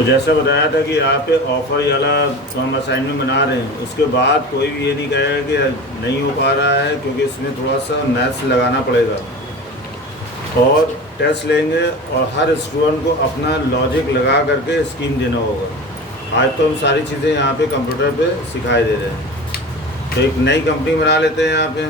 तो जैसा बताया था कि यहाँ पे ऑफ़र वाला हम असाइनमेंट बना रहे हैं, उसके बाद कोई भी ये नहीं कहेगा कि नहीं हो पा रहा है, क्योंकि इसमें थोड़ा सा मैथ्स लगाना पड़ेगा और टेस्ट लेंगे और हर स्टूडेंट को अपना लॉजिक लगा करके स्कीम देना होगा। आज तो हम सारी चीज़ें यहाँ पे कंप्यूटर पे सिखाई दे रहे हैं। तो एक नई कंपनी बना लेते हैं यहाँ पे।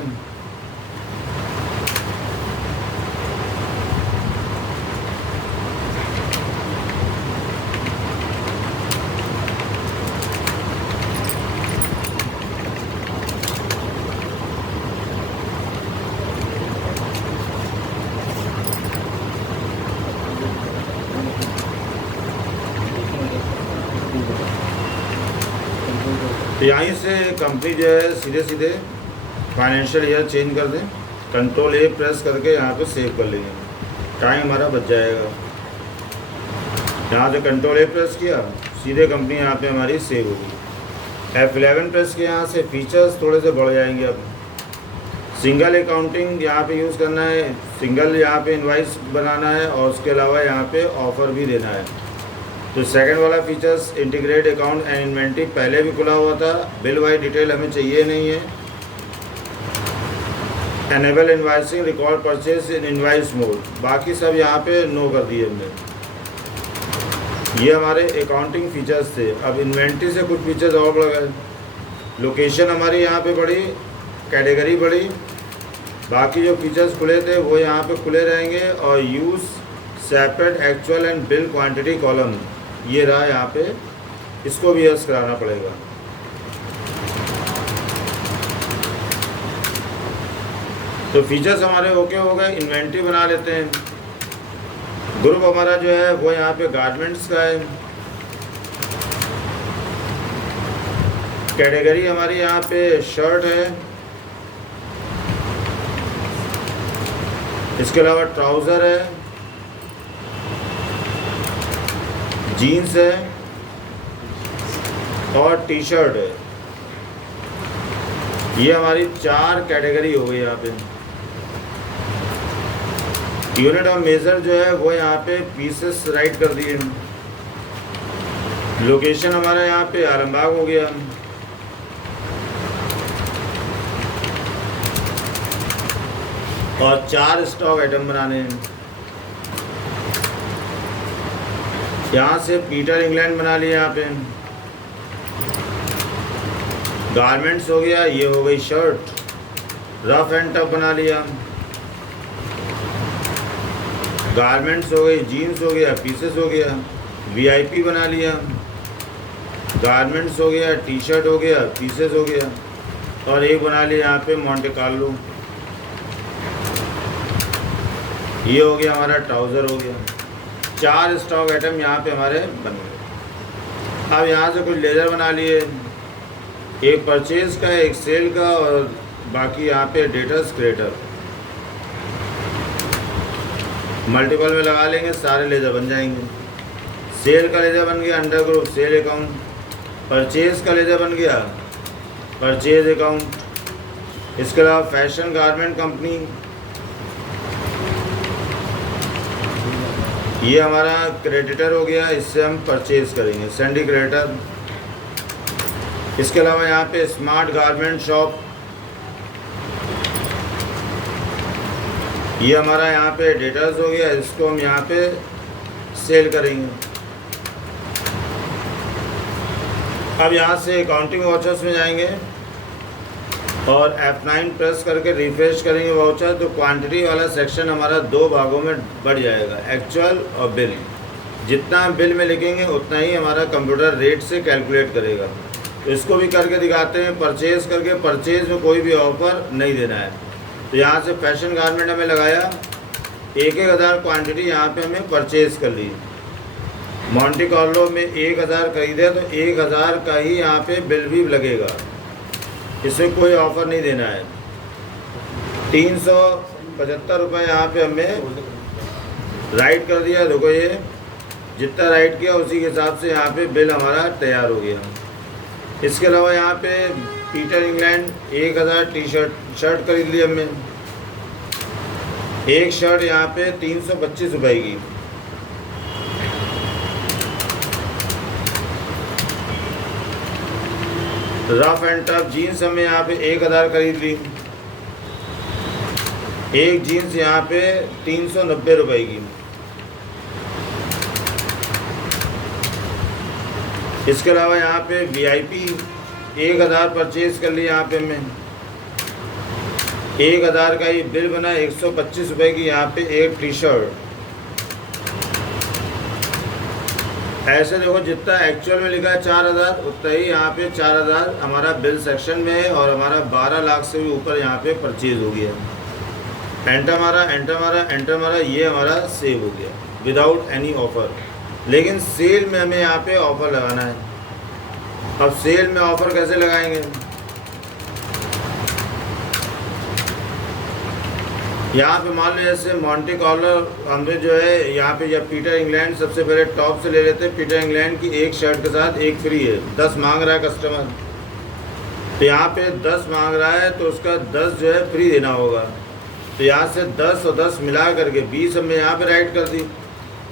तो यहीं से कंपनी जो है सीधे सीधे फाइनेंशियल ईयर चेंज कर दें, कंट्रोल ए प्रेस करके यहाँ पे सेव कर लेंगे, टाइम हमारा बच जाएगा। यहाँ से कंट्रोल ए प्रेस किया, सीधे कंपनी यहाँ पे हमारी सेव होगी। F11 प्रेस के यहाँ से फीचर्स थोड़े से बढ़ जाएंगे। अब सिंगल अकाउंटिंग यहाँ पे यूज़ करना है, सिंगल यहाँ पे इनवाइस बनाना है और उसके अलावा यहाँ पे ऑफ़र भी देना है। तो सेकंड वाला features integrate account and inventory पहले भी खुला हुआ था, बिल वाइज डिटेल हमें चाहिए नहीं है। Enable invoicing record purchase in invoice mode, बाकी सब यहाँ पे नो कर दिए हमने। ये हमारे अकाउंटिंग फीचर्स थे। अब इन्वेंट्री से कुछ फीचर्स और बढ़ गए। लोकेशन हमारी यहाँ पे बढ़ी, कैटेगरी बढ़ी, बाकी जो फीचर्स खुले थे वो यहाँ पे खुले रहेंगे। और use separate actual and bill quantity column, ये रहा यहाँ पे, इसको भी यस कराना पड़ेगा। तो फीचर्स हमारे ओके हो गए। इन्वेंट्री बना लेते हैं। ग्रुप हमारा जो है वो यहाँ पे गारमेंट्स का है। कैटेगरी हमारी यहाँ पे शर्ट है, इसके अलावा ट्राउज़र है, जीन्स है और टी शर्ट है। ये हमारी 4 कैटेगरी हो गई यहाँ पे। यूनिट ऑफ मेजर जो है वो यहाँ पे पीसेस राइट कर दिए। लोकेशन हमारा यहाँ पे आलमबाग हो गया। और 4 स्टॉक आइटम बनाने हैं। यहाँ से पीटर इंग्लैंड बना लिया। यहाँ पे गारमेंट्स हो गया, ये हो गई शर्ट। रफ एंड टफ बना लिया। गारमेंट्स हो गई, जीन्स हो गया, पीसेस हो गया। वीआईपी बना लिया। गारमेंट्स हो गया, टी शर्ट हो गया, पीसेस हो गया। और एक बना लिया यहाँ पे मोंटे कार्लो, ये हो गया हमारा ट्राउज़र हो गया। 4 स्टॉक आइटम यहाँ पे हमारे बन गए। अब यहाँ से कुछ लेज़र बना लिए, एक परचेज का, एक सेल का और बाकी यहाँ पे डेटर्स क्रेडिटर। मल्टीपल में लगा लेंगे, सारे लेज़र बन जाएंगे। सेल का लेज़र बन गया, under group sale account. Purchase का लेज़र बन गया, परचेज अकाउंट। इसके अलावा फैशन गारमेंट कंपनी, ये हमारा क्रेडिटर हो गया, इससे हम परचेज करेंगे, सैंडी क्रेडिटर। इसके अलावा यहाँ पे स्मार्ट गारमेंट शॉप, ये हमारा यहाँ पे डेटर्स हो गया, इसको हम यहाँ पे सेल करेंगे। अब यहाँ से अकाउंटिंग वाउचर्स में जाएंगे और F9 प्रेस करके रिफ्रेश करेंगे वाउचर, तो क्वांटिटी वाला सेक्शन हमारा 2 भागों में बढ़ जाएगा, एक्चुअल और बिल। जितना हम बिल में लिखेंगे उतना ही हमारा कंप्यूटर रेट से कैलकुलेट करेगा। तो इसको भी करके दिखाते हैं। परचेज़ करके, परचेज़ में कोई भी ऑफ़र नहीं देना है। तो यहाँ से फैशन गारमेंट हमें लगाया, 1000 क्वांटिटी यहाँ पे हमें परचेज़ कर ली। मोंटे कार्लो में 1000 खरीदे तो 1000 का ही यहाँ पे बिल भी लगेगा, इसमें कोई ऑफ़र नहीं देना है। 375 रुपये यहाँ पे हमें राइट कर दिया। देखो ये जितना राइट किया उसी के हिसाब से यहाँ पे बिल हमारा तैयार हो गया। इसके अलावा यहाँ पे पीटर इंग्लैंड 1000 टी शर्ट खरीद ली हमने। एक शर्ट यहाँ पे 325 रुपये की। रफ एंड टफ जीन्स हमने यहाँ पे 1000 खरीद ली। एक जीन्स यहाँ पे 390 रुपए की। इसके अलावा यहाँ पे VIP 1000 परचेज कर लिया। यहाँ पे मैं 1000 का ये बिल बना। 125 रुपए की यहाँ पे एक टी शर्ट। ऐसे देखो जितना एक्चुअल में लिखा है 4000, उतना ही यहाँ पे 4000 हमारा बिल सेक्शन में है और हमारा 12 लाख से भी ऊपर यहाँ पे परचेज हो गया। एंटर मारा, एंटर मारा, एंटर मारा, ये हमारा सेव हो गया विदाउट एनी ऑफर। लेकिन सेल में हमें यहाँ पे ऑफर लगाना है। अब सेल में ऑफर कैसे लगाएंगे? यहाँ पे मान लो जैसे मॉन्टे कार्लो हमने जो है यहाँ पे, जब पीटर इंग्लैंड सबसे पहले टॉप से ले लेते हैं। पीटर इंग्लैंड की एक शर्ट के साथ एक फ्री है। 10 मांग रहा है कस्टमर, तो यहाँ पे 10 मांग रहा है तो उसका 10 जो है फ्री देना होगा। तो यहाँ से 10 और 10 मिला करके 20 हमने यहाँ पे राइट कर दी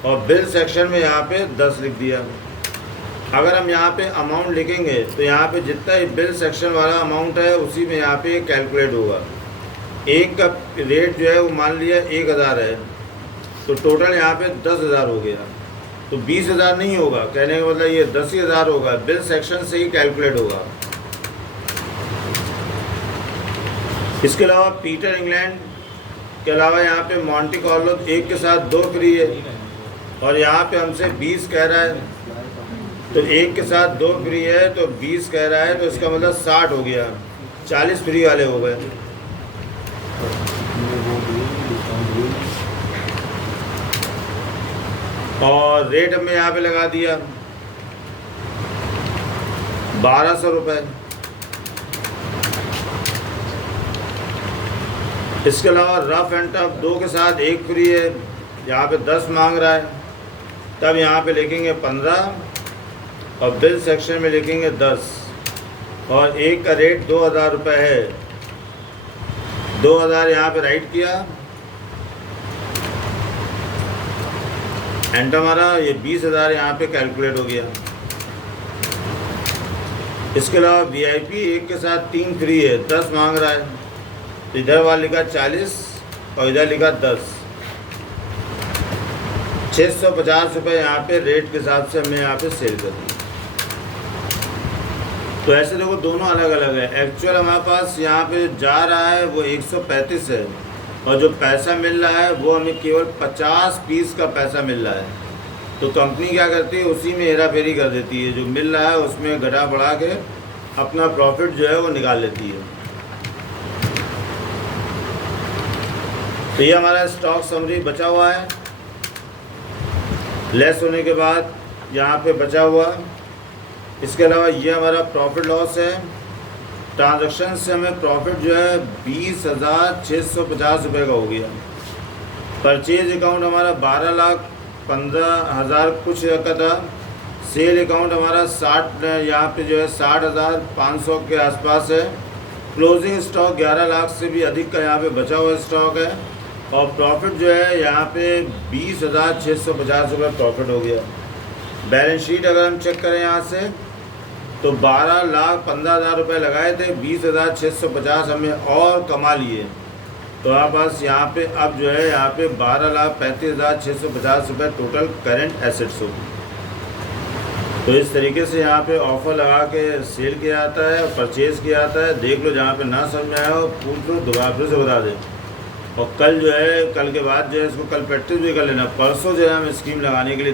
और बिल सेक्शन में यहाँ पे 10 लिख दिया। अगर हम यहाँ पे अमाउंट लिखेंगे तो यहाँ पे जितना बिल सेक्शन वाला अमाउंट है उसी में यहाँ पे कैलकुलेट होगा। एक का रेट जो है वो मान लिया 1000 है, तो टोटल यहाँ पे 10,000 हो गया। तो 20,000 नहीं होगा, कहने का मतलब ये 10,000 होगा। बिल सेक्शन से ही कैलकुलेट होगा। इसके अलावा पीटर इंग्लैंड के अलावा यहाँ पे मॉन्टे कार्लो एक के साथ 2 फ्री है और यहाँ पे हमसे 20 कह रहा है, तो एक के साथ 2 फ्री है तो 20 कह रहा है, तो इसका मतलब 60 हो गया। 40 फ्री वाले हो गए। और रेट हमने यहाँ पे लगा दिया 1200 रुपये। इसके अलावा रफ एंड टफ 2 के साथ एक फ्री है। यहाँ पे 10 मांग रहा है, तब यहाँ पे लिखेंगे 15 और बिल सेक्शन में लिखेंगे 10 और एक का रेट 2000 रुपये है। 2000 यहाँ पे राइट किया, एंटर मारा, ये 20,000 यहाँ पे कैलकुलेट हो गया। इसके अलावा VIP एक के साथ 3 फ्री है। 10 मांग रहा है, तो इधर वाला लिखा 40 और इधर लिखा 10। 650 रुपये यहाँ पे रेट के हिसाब से हमने यहाँ पे सेल कर दी। तो ऐसे देखो दोनों अलग अलग है। एक्चुअल हमारे पास यहाँ पे जा रहा है वो 135 है और जो पैसा मिल रहा है वो हमें केवल 50 पीस का पैसा मिल रहा है। तो कंपनी क्या करती है, उसी में हेरा फेरी कर देती है। जो मिल रहा है उसमें घटा बढ़ा के अपना प्रॉफिट जो है वो निकाल लेती है। तो ये हमारा स्टॉक समरी बचा हुआ है, लेस होने के बाद यहाँ पे बचा हुआ। इसके अलावा ये हमारा प्रॉफिट लॉस है। ट्रांजैक्शन से हमें प्रॉफिट जो है 20,650 रुपये का हो गया। परचेज अकाउंट हमारा 12,15,000 कुछ का था। सेल अकाउंट हमारा 60 यहाँ पे जो है 60,500 के आसपास है। क्लोजिंग स्टॉक 11 लाख से भी अधिक का यहाँ पे बचा हुआ स्टॉक है और प्रॉफिट जो है यहाँ पे 20,650 रुपये प्रॉफिट हो गया। बैलेंस शीट अगर हम चेक करें यहाँ से तो 12,15,000 रुपये लगाए थे, 20,650 हमने और कमा लिए। तो आप बस यहाँ पे अब जो है यहाँ पे 12,35,650 रुपये टोटल करंट एसेट्स होगी। तो इस तरीके से यहाँ पे ऑफ़र लगा के सेल किया जाता है और परचेज़ किया जाता है। देख लो, जहाँ पे ना समझ में आया हो पूछ लो, दोबारा फिर से बता दें। और कल जो है, कल के बाद जो है इसको कल प्रैक्टिस भी कर लेना। परसों जो है हम स्कीम लगाने के लिए